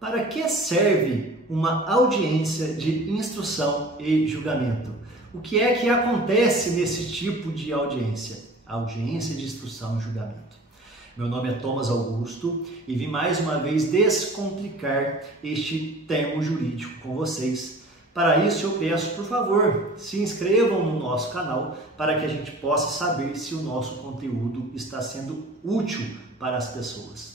Para que serve uma audiência de instrução e julgamento? O que é que acontece nesse tipo de audiência? Audiência de instrução e julgamento. Meu nome é Thomas Augusto e vim mais uma vez descomplicar este termo jurídico com vocês. Para isso eu peço, por favor, se inscrevam no nosso canal para que a gente possa saber se o nosso conteúdo está sendo útil para as pessoas.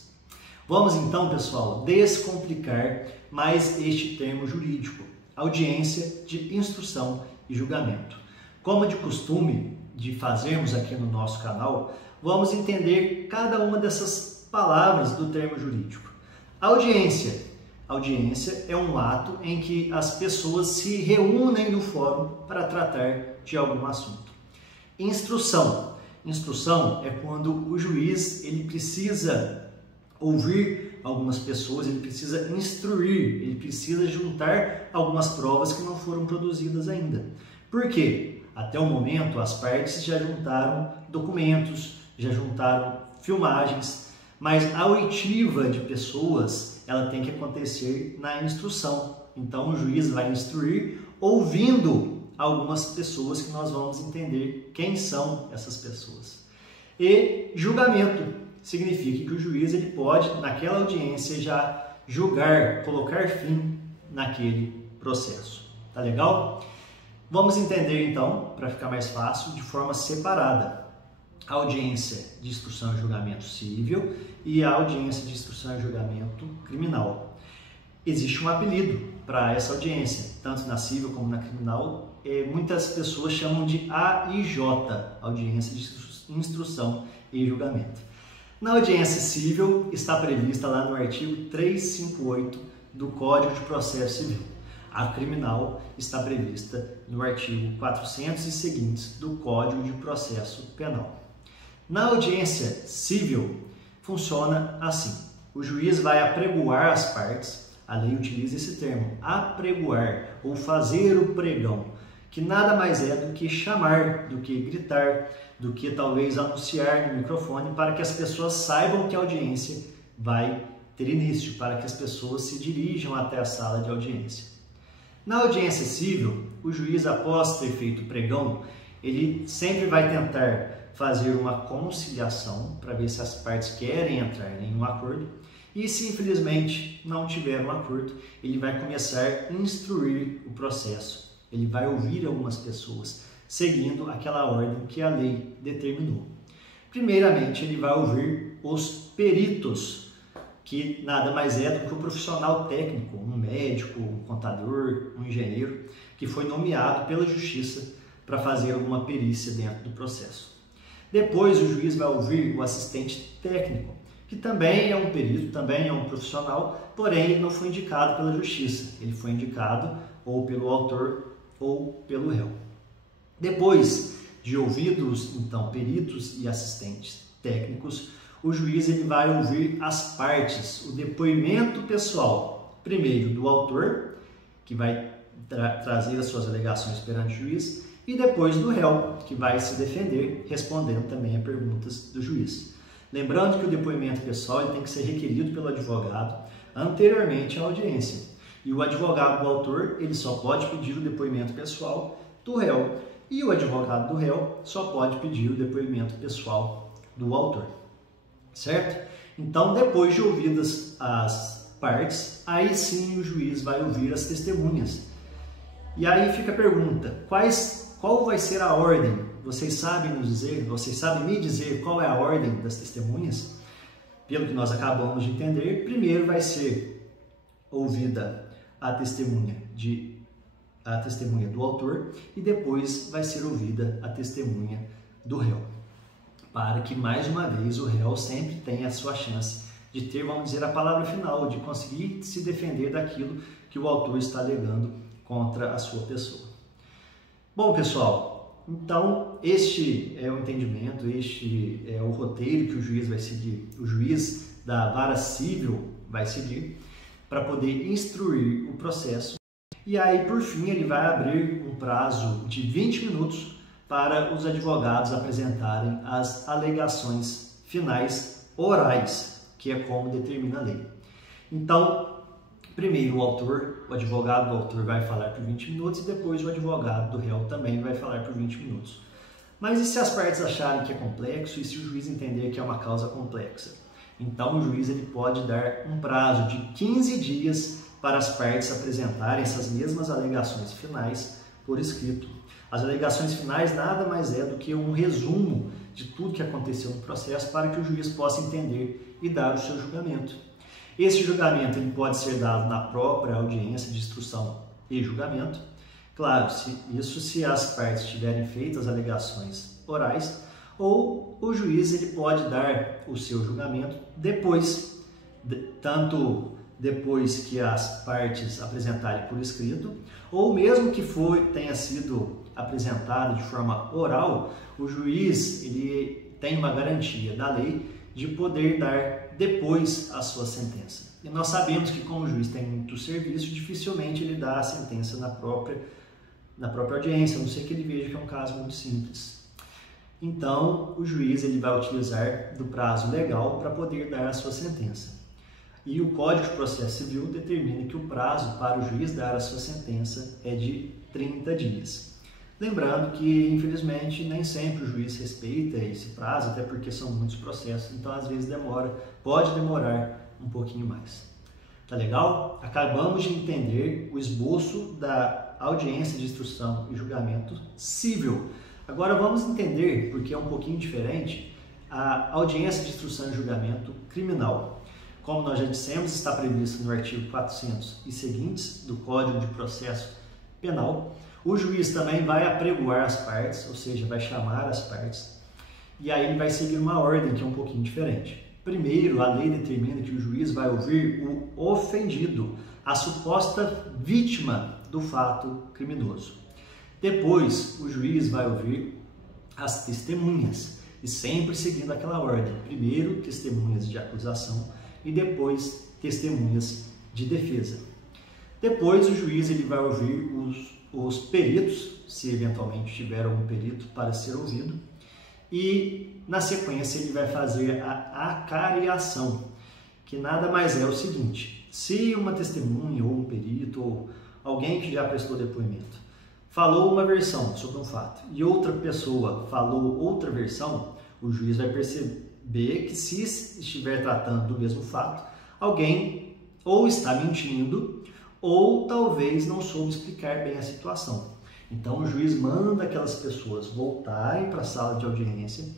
Vamos então, pessoal, descomplicar mais este termo jurídico, audiência de instrução e julgamento. Como de costume de fazermos aqui no nosso canal, vamos entender cada uma dessas palavras do termo jurídico. Audiência. Audiência é um ato em que as pessoas se reúnem no fórum para tratar de algum assunto. Instrução. Instrução é quando o juiz ele precisa ouvir algumas pessoas, ele precisa instruir, ele precisa juntar algumas provas que não foram produzidas ainda. Por quê? Até o momento as partes já juntaram documentos, já juntaram filmagens, mas a oitiva de pessoas ela tem que acontecer na instrução. Então o juiz vai instruir ouvindo algumas pessoas que nós vamos entender quem são essas pessoas. E julgamento significa que o juiz ele pode, naquela audiência, já julgar, colocar fim naquele processo. Tá legal? Vamos entender então, para ficar mais fácil, de forma separada, a audiência de instrução e julgamento civil e a audiência de instrução e julgamento criminal. Existe um apelido para essa audiência, tanto na civil como na criminal. Muitas pessoas chamam de AIJ, audiência de instrução e julgamento. Na audiência civil está prevista lá no artigo 358 do Código de Processo Civil. A criminal está prevista no artigo 400 e seguintes do Código de Processo Penal. Na audiência civil funciona assim: o juiz vai apregoar as partes, a lei utiliza esse termo, apregoar ou fazer o pregão, que nada mais é do que chamar, do que gritar, do que talvez anunciar no microfone para que as pessoas saibam que a audiência vai ter início, para que as pessoas se dirijam até a sala de audiência. Na audiência civil, o juiz, após ter feito o pregão, ele sempre vai tentar fazer uma conciliação para ver se as partes querem entrar em um acordo e se infelizmente não tiver um acordo, ele vai começar a instruir o processo. Ele vai ouvir algumas pessoas, seguindo aquela ordem que a lei determinou. Primeiramente, ele vai ouvir os peritos, que nada mais é do que um profissional técnico, um médico, um contador, um engenheiro, que foi nomeado pela justiça para fazer alguma perícia dentro do processo. Depois, o juiz vai ouvir o assistente técnico, que também é um perito, também é um profissional, porém ele não foi indicado pela justiça, ele foi indicado ou pelo autor ou pelo réu. Depois de ouvidos, então, peritos e assistentes técnicos, o juiz ele vai ouvir as partes, o depoimento pessoal, primeiro do autor, que vai trazer as suas alegações perante o juiz, e depois do réu, que vai se defender, respondendo também a perguntas do juiz. Lembrando que o depoimento pessoal ele tem que ser requerido pelo advogado anteriormente à audiência. E o advogado do autor ele só pode pedir o depoimento pessoal do réu. E o advogado do réu só pode pedir o depoimento pessoal do autor. Certo? Então, depois de ouvidas as partes, aí sim o juiz vai ouvir as testemunhas. E aí fica a pergunta: qual vai ser a ordem? Vocês sabem me dizer qual é a ordem das testemunhas? Pelo que nós acabamos de entender, primeiro vai ser ouvida a testemunha do autor e depois vai ser ouvida a testemunha do réu, para que mais uma vez o réu sempre tenha a sua chance de ter, vamos dizer, a palavra final, de conseguir se defender daquilo que o autor está alegando contra a sua pessoa. Bom, pessoal, então este é o entendimento, este é o roteiro que o juiz vai seguir, o juiz da vara civil vai seguir para poder instruir o processo. E aí, por fim, ele vai abrir um prazo de 20 minutos para os advogados apresentarem as alegações finais orais, que é como determina a lei. Então, Primeiro o advogado do autor vai falar por 20 minutos e depois o advogado do réu também vai falar por 20 minutos. Mas e se as partes acharem que é complexo e se o juiz entender que é uma causa complexa? Então o juiz ele pode dar um prazo de 15 dias para as partes apresentarem essas mesmas alegações finais por escrito. As alegações finais nada mais é do que um resumo de tudo que aconteceu no processo para que o juiz possa entender e dar o seu julgamento. Esse julgamento ele pode ser dado na própria audiência de instrução e julgamento. Claro, se as partes tiverem feito as alegações orais, ou o juiz ele pode dar o seu julgamento depois, tanto depois que as partes apresentarem por escrito, ou mesmo que tenha sido apresentado de forma oral, o juiz ele tem uma garantia da lei de poder dar depois a sua sentença. E nós sabemos que como o juiz tem muito serviço, dificilmente ele dá a sentença na própria audiência, a não ser que ele veja que é um caso muito simples. Então, o juiz ele vai utilizar do prazo legal para poder dar a sua sentença. E o Código de Processo Civil determina que o prazo para o juiz dar a sua sentença é de 30 dias. Lembrando que, infelizmente, nem sempre o juiz respeita esse prazo, até porque são muitos processos, então às vezes pode demorar um pouquinho mais. Tá legal? Acabamos de entender o esboço da audiência de instrução e julgamento civil. Agora vamos entender, porque é um pouquinho diferente, a audiência de instrução e julgamento criminal. Como nós já dissemos, está previsto no artigo 400 e seguintes do Código de Processo Penal. O juiz também vai apregoar as partes, ou seja, vai chamar as partes, e aí ele vai seguir uma ordem que é um pouquinho diferente. Primeiro, a lei determina que o juiz vai ouvir o ofendido, a suposta vítima do fato criminoso. Depois, o juiz vai ouvir as testemunhas, e sempre seguindo aquela ordem. Primeiro, testemunhas de acusação e depois, testemunhas de defesa. Depois, o juiz ele vai ouvir os peritos, se eventualmente tiver algum perito para ser ouvido, e na sequência ele vai fazer a acariação, que nada mais é o seguinte: se uma testemunha ou um perito ou alguém que já prestou depoimento falou uma versão sobre um fato e outra pessoa falou outra versão, o juiz vai perceber que se estiver tratando do mesmo fato, alguém ou está mentindo ou talvez não soube explicar bem a situação. Então o juiz manda aquelas pessoas voltarem para a sala de audiência,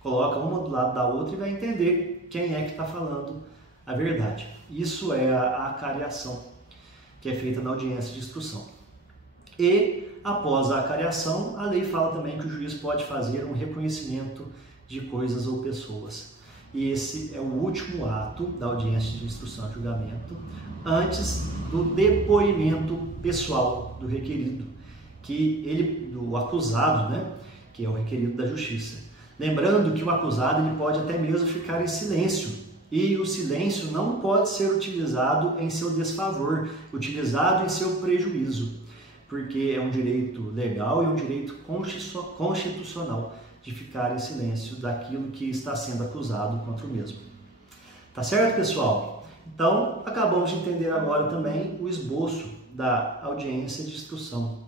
coloca uma do lado da outra e vai entender quem é que está falando a verdade. Isso é a acariação, que é feita na audiência de instrução. E após a acariação, a lei fala também que o juiz pode fazer um reconhecimento de coisas ou pessoas. E esse é o último ato da audiência de instrução e julgamento, antes do depoimento pessoal do requerido, do acusado, né, que é o requerido da justiça. Lembrando que o acusado ele pode até mesmo ficar em silêncio, e o silêncio não pode ser utilizado em seu desfavor, utilizado em seu prejuízo, porque é um direito legal e um direito constitucional de ficar em silêncio daquilo que está sendo acusado contra o mesmo. Tá certo, pessoal? Então, acabamos de entender agora também o esboço da audiência de instrução,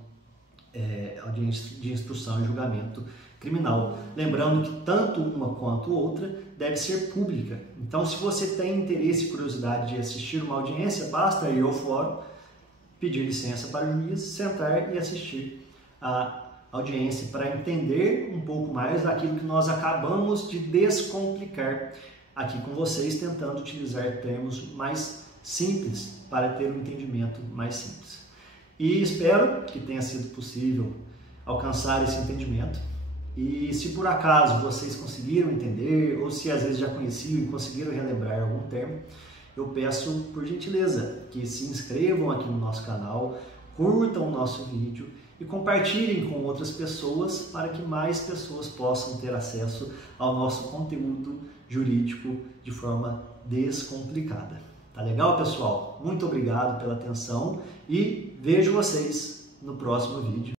e julgamento criminal. Lembrando que tanto uma quanto outra deve ser pública. Então, se você tem interesse e curiosidade de assistir uma audiência, basta ir ao fórum, pedir licença para o juiz, sentar e assistir a audiência para entender um pouco mais daquilo que nós acabamos de descomplicar aqui com vocês, tentando utilizar termos mais simples para ter um entendimento mais simples. E espero que tenha sido possível alcançar esse entendimento. E se por acaso vocês conseguiram entender, ou se às vezes já conheciam e conseguiram relembrar algum termo, eu peço por gentileza que se inscrevam aqui no nosso canal, curtam o nosso vídeo e compartilhem com outras pessoas para que mais pessoas possam ter acesso ao nosso conteúdo jurídico de forma descomplicada. Tá legal, pessoal? Muito obrigado pela atenção e vejo vocês no próximo vídeo.